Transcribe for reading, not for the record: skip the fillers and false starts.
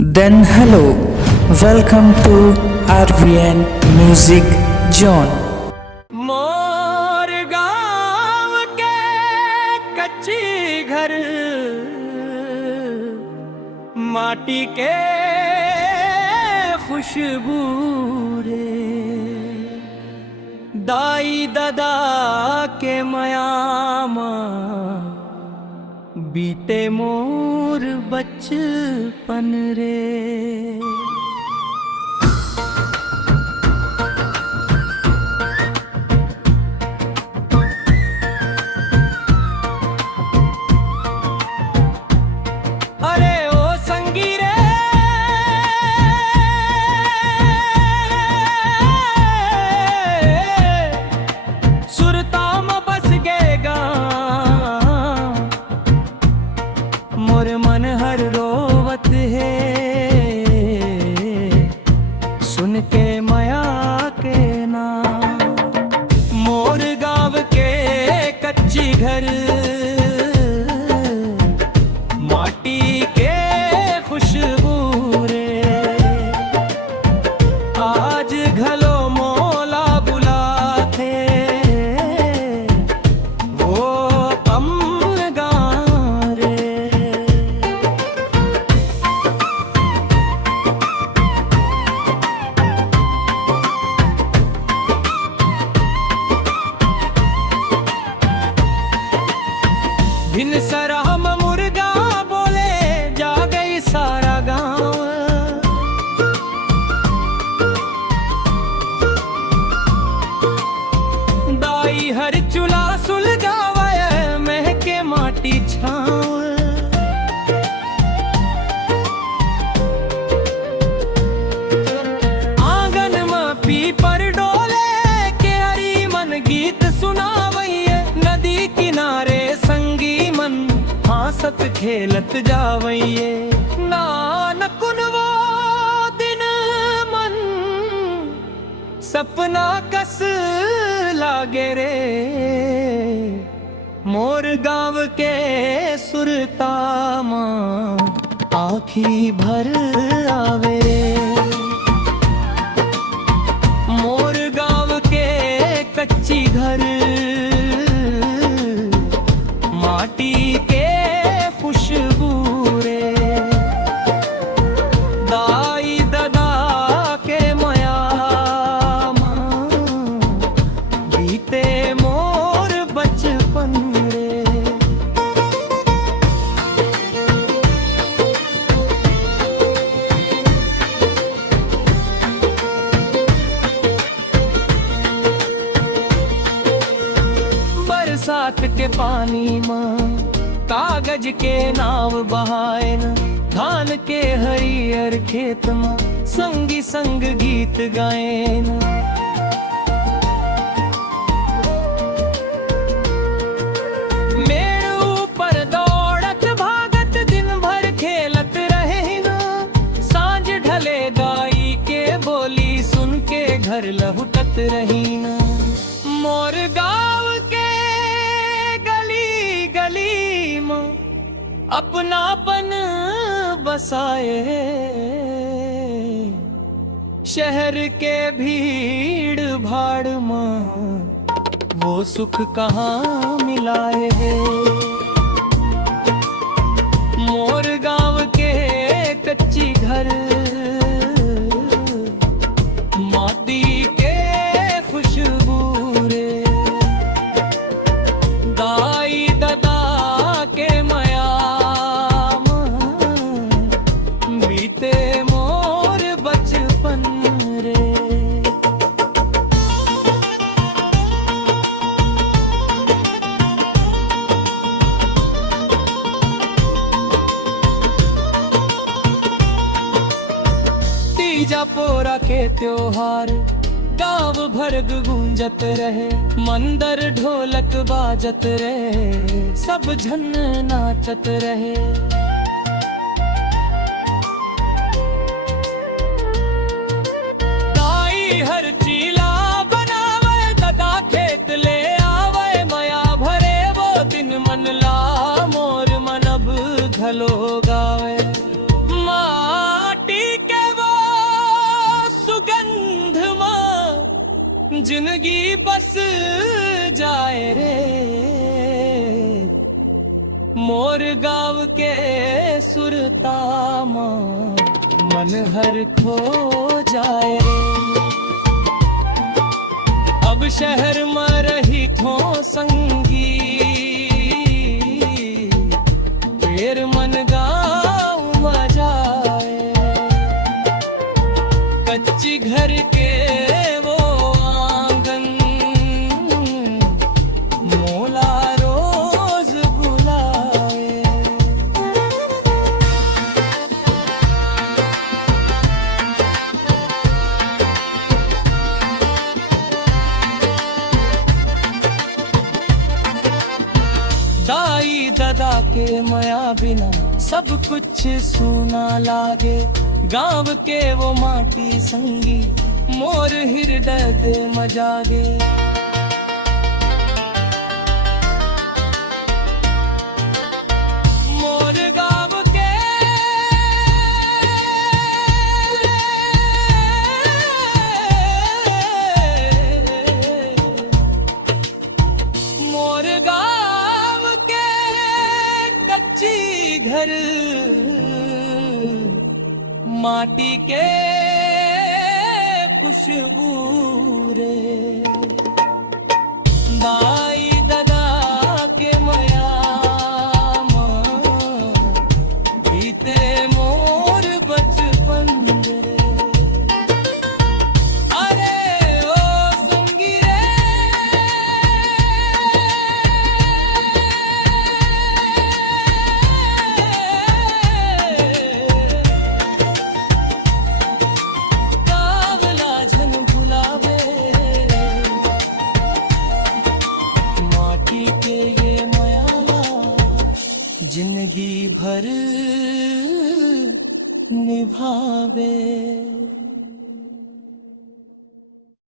Then hello, welcome to RVN Music Zone. मोर गाँव के कच्ची घर माटी के खुशबू रे दाई दादा के मयामा बीते मोर बचपन रे। अरे ओ संगी रे सुरता में बस गएगा मोर मन हर रोवत है सुन के माया के नाम। मोर गाँव के कच्ची घर माटी के खुशबू रे आज घलो मोला बुलाते वो अमगां रे। भिन सराम मुर्गा बोले जा गई सारा गांव। दाई हर चूल्हा सुलगावे महके माटी छाव। आंगन में पीपर डोले के हरी मन गीत सुनावैये नदी किनारे संगी मन हासत खेलत जावैये। नानकुन वो दिन मन सपना कस लागे रे मोर गाँव के सुरता मां आँखी भर आवे रे। मोर गाँव के कच्ची घर माटी के खुशबू रे दाई दादा के मयामा बीते मोर बचपन रे। बरसात के पानी में कागज के नाव बहायन धान के हरियर खेत में संगी संग गीत गायन। मेड़ ऊपर दौड़त भागत दिन भर खेलत रहे न सांझ ढले दाई के बोली सुन के घर लहुटत रही न। मोर गाँव के गली गली में अपनापन बसाए शहर के भीड़ भाड़ में वो सुख कहाँ मिलाए। मोर गाँव के कच्ची घर माटी के खुशबू रे दाई दादा के मयामा बीते मोर बचपन रे। तीजा पोरा के त्योहार गाँव भर गूंजत रहे मंदर ढोलक बाजत रहे सब झन नाचत रहे। दाई हर चीला बनावे दादा खेत ले आवे माया भरे वो दिन मन ला मोर मनब घलो गावे। माँ जिंदगी बस जाए रे मोर गाँव के सुरतामा मन हर खो जाए रे अब शहर में रही थो संगी फिर मन गाँव में जाए कच्ची घर के वो आंगन मोला रोज बुलाए दाई दादा के माया बिना सब कुछ सुना लागे गांव के वो माटी संगी मोर हृदय दे मजागे मोर गांव के मोर गांव के कच्ची घर माटी के खुशबू रे दाई दादा के मयाम बीते मोर बचपन रे अरे ओ संगी रे जिंदगी भर निभावे।